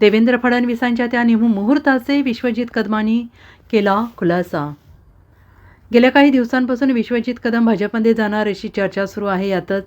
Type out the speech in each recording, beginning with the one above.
देवेंद्र फडणवीसांच्या त्या निमु मुहूर्ताचे विश्वजित कदमांनी केला खुलासा. गेल्या काही दिवसांपासून विश्वजित कदम भाजपमध्ये जाणार अशी चर्चा सुरू आहे. यातच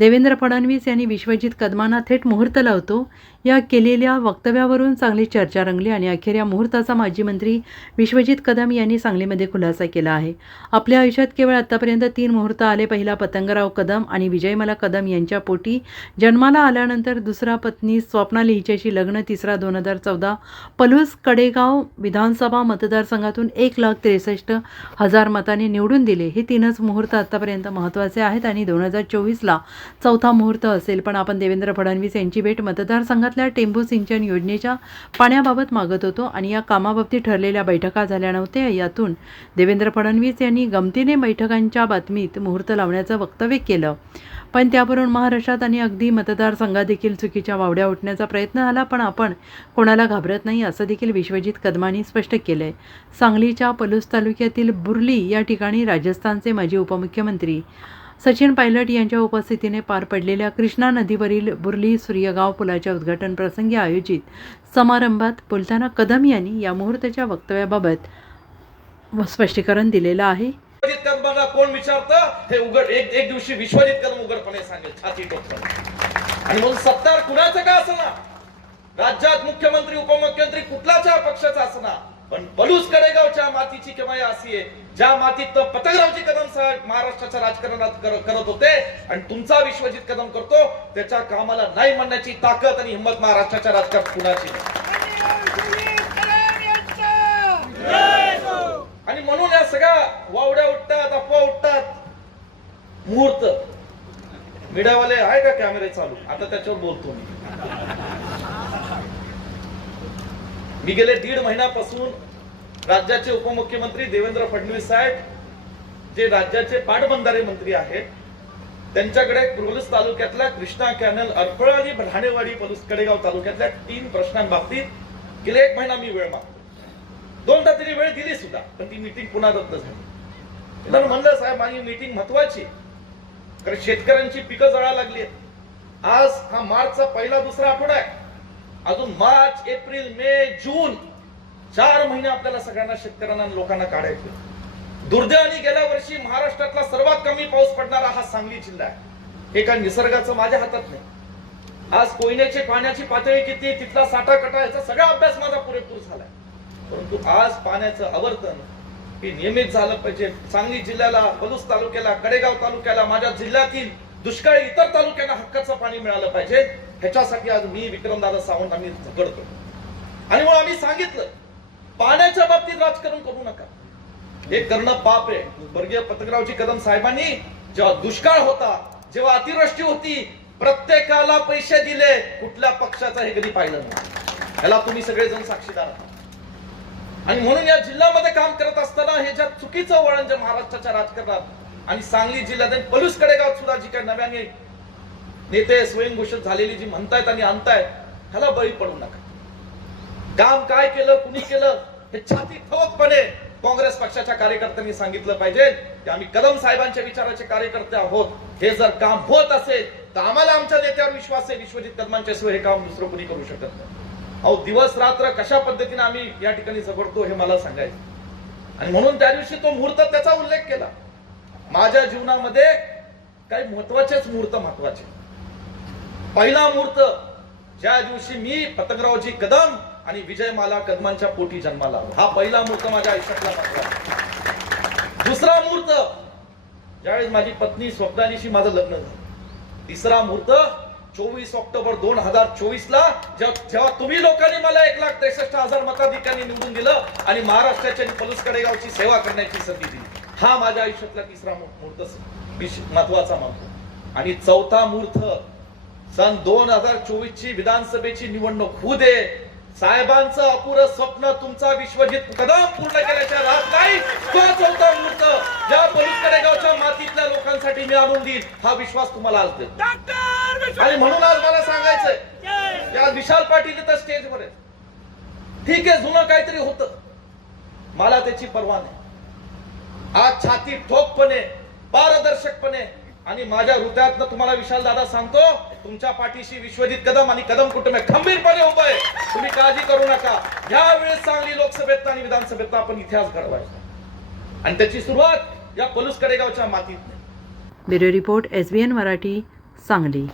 देवेंद्र फडणवीस यांनी विश्वजित कदमांना थेट मुहूर्त लावतो. या केलेल्या वक्तव्यावरून चांगली चर्चा रंगली आणि अखेर या मुहूर्ताचा माजी मंत्री विश्वजित कदम यांनी सांगलीमध्ये खुलासा केला आहे. आपल्या आयुष्यात केवळ आतापर्यंत तीन मुहूर्त आले. पहिला पतंगराव कदम आणि विजयमला कदम यांच्या पोटी. जन्माला आल्यानंतर दुसरा पत्नी स्वप्नाली हिच्याशी लग्न. तिसरा दोन हजार चौदा. पलूस कडेगाव विधानसभा मतदारसंघातून एक लाख त्रेसष्ट हजार मतांनी निवडून दिले. हे तीनच मुहूर्त आतापर्यंत महत्त्वाचे आहेत आणि दोन हजार चोवीसला चौथा मुहूर्त असेल. पण आपण देवेंद्र फडणवीस यांची भेट मतदारसंघातल्या टेंबू सिंचन योजनेच्या पाण्याबाबत मागत होतो आणि या कामाबाबतीत ठरलेल्या बैठका झाल्या नव्हत्या. यातून देवेंद्र फडणवीस यांनी गमतीने बैठकांच्या बातमीत मुहूर्त लावण्याचं वक्तव्य केलं. पण त्यावरून महाराष्ट्रात आणि अगदी मतदारसंघात देखील चुकीच्या वावड्या उठण्याचा प्रयत्न झाला पण आपण कोणाला घाबरत नाही असं देखील विश्वजित कदमांनी स्पष्ट केलं आहे सांगलीच्या पलूस तालुक्यातील बुर्ली या ठिकाणी राजस्थानचे माजी उपमुख्यमंत्री सचिन पायलट यांच्या उपस्थितीने पार पडलेल्या कृष्णा नदीवरील बुर्ली सूर्यगाव पुलाच्या उद्घाटन प्रसंगी आयोजित समारंभात बोलताना कदम यांनी या मुहूर्ताच्या वक्तव्याबाबत स्पष्टीकरण दिलेलं आहे. विश्वजित कदमांना कोण विचारतं? हे उघड एक एक दिवशी विश्वजित कदम उघडपणे सांगेल छाती टोचून आणि म्हणून सत्तार कुणाचं का असणार? राज्यात मुख्यमंत्री उपमुख्यमंत्री कुठलाच्या पक्षाचा असणार? पण पलूस कडेगावच्या मातीची किमाई अशी आहे. ज्या मातीत पतंगरावजी कदम साहेब महाराष्ट्राच्या राजकारणात करत होते आणि तुमचा विश्वजित कदम करतो त्याच्या कामाला नाही म्हणण्याची ताकद आणि हिंमत महाराष्ट्राच्या राजकारणात कुणाची आणि म्हणून या सगळ्या वावड्या उठतात अफवा उठतात. मुहूर्त मीडियावाले आहे का कॅमेरे चालू? आता त्याच्यावर बोलतो मी. मी गेले दीड महिन्यापासून राज्याचे उपमुख्यमंत्री देवेंद्र फडणवीस साहेब जे राज्याचे पाटबंधारे मंत्री आहेत त्यांच्याकडे पलूस तालुक्यातल्या कृष्णा कॅनल अडफळ आणि ढाणेवाडी पलूस कडेगाव तालुक्यातल्या तीन प्रश्नांबाबतीत गेले एक महिना मी वेळ मागतो. दोनदा तरी वेळ दिली सुद्धा पण ती मीटिंग पुन्हा रद्द झाली. म्हणलं साहेब माझी मीटिंग महत्वाची कारण शेतकऱ्यांची पिकं जळा लागली आज हा मार्चचा पहिला दुसरा आठवडा आहे. अजून मार्च एप्रिल मे जून चार महिने आपल्याला सगळ्यांना शेतकऱ्यांना लोकांना काढायचे. दुर्दैवाने गेल्या वर्षी महाराष्ट्रातला सर्वात कमी पाऊस पडणारा हा सांगली जिल्हा आहे. हे काय निसर्गाचं माझ्या हातात नाही. आज कोयनेची पाण्याची पातळी किती तिथला साठा कटा याचा सगळा अभ्यास माझा पुरेपूर झालाय. परंतु आज पाण्याचं आवर्तन हे नियमित झालं पाहिजे. सांगली जिल्ह्याला पलूस तालुक्याला कडेगाव तालुक्याला माझ्या जिल्ह्यातील दुष्काळी इतर तालुक्यांना हक्काचं पाणी मिळालं पाहिजे. ह्याच्यासाठी आज मी विक्रमदादा सावंत आम्ही झगडतो. आणि मग आम्ही सांगितलं पाण्याच्या बाबतीत राजकारण करू नका. हे करणं पाप आहे. वर्गीय पतंगरावजी कदम साहेबांनी जेव्हा दुष्काळ होता जेव्हा अतिवृष्टी होती प्रत्येकाला पैसे दिले कुठल्या पक्षाचा हे कधी पाहिलं नाही. ह्याला तुम्ही सगळेजण साक्षीदार आहात. आणि म्हणून या जिल्ह्यामध्ये काम करत असताना हे ज्या चुकीचं वळण जे महाराष्ट्राच्या राजकारणात आणि सांगली जिल्ह्यात आणि पलूस कडेगावात सुद्धा जी काही नव्याने नेते स्वयंघोषित झालेली जी म्हणतायत आणि आणतायत ह्याला बळी पडू नका. काम काय केलं कुणी केलं हे छाती ठोकपणे काँग्रेस पक्षाच्या कार्यकर्त्यांनी सांगितलं पाहिजे की आम्ही कदम साहेबांच्या विचाराचे कार्यकर्ते आहोत. हे जर काम होत असेल तर आम्हाला आमच्या नेत्यावर विश्वास आहे. विश्वजित कदमांच्या शिवाय हे काम दुसरं कुणी करू शकत नाही. अहो दिवस रात्र कशा पद्धतीने आम्ही या ठिकाणी झगडतो हे मला सांगायचं. आणि म्हणून त्या दिवशी तो मुहूर्त त्याचा उल्लेख केला. माझ्या जीवनामध्ये काही महत्वाचेच मुहूर्त महत्त्वाचे पहिला मुहूर्त ज्या दिवशी मी पतंगरावजी कदम आणि विजयमाला कदमांच्या पोटी जन्माला हा पहिला मुहूर्त माझ्या आयुष्यातला महत्त्वाचा दुसरा मुहूर्त ज्यावेळेस माझी पत्नी स्वप्नालीशी माझं लग्न झालं. तिसरा मुहूर्त चोवीस ऑक्टोबर दोन हजार चोवीस ला जेव्हा जेव्हा तुम्ही लोकांनी मला एक लाख त्रेसष्ट हजार मताधिकांनी निवडून दिलं आणि महाराष्ट्राच्या आणि पलूस कडेगावची सेवा करण्याची संधी दिली. हा माझ्या आयुष्यातला तिसरा मुहूर्त महत्त्वाचा मानतो. आणि चौथा मुहूर्त सन दोन हजार चोवीस ची विधानसभेची निवडणूक होऊ दे. साहेबांचं अपुरं स्वप्न तुमचा विश्वजित कदम पूर्ण केल्याच्या राहत नाही तो चौथा मुहूर्त ज्या पलूस कडेगावच्या मातीतल्या लोकांसाठी मी आणून देईल हा विश्वास तुम्हाला आज देतो. आणि म्हणून आज मला सांगायचंय आज विशाल पाटील इथं स्टेजवर आहे. ठीक आहे जुनं काहीतरी होतं. मला त्याची पर्वा नाही. आज छाती ठोकपणे पारदर्शकपणे आणि माझ्या हृदयातनं तुम्हाला विशाल दादा सांगतो तुमच्या पाठीशी विश्वजित कदम आणि कदम कुटुंब खंबीरपणे उभं आहे तुम्ही काळजी करू नका. यावेळेस सांगली लोकसभेत आणि विधानसभेत आपण इतिहास घडवायचा. आणि त्याची सुरुवात या पलूस कडेगावच्या मातीत. Bureau report S B N Marathi Sangli.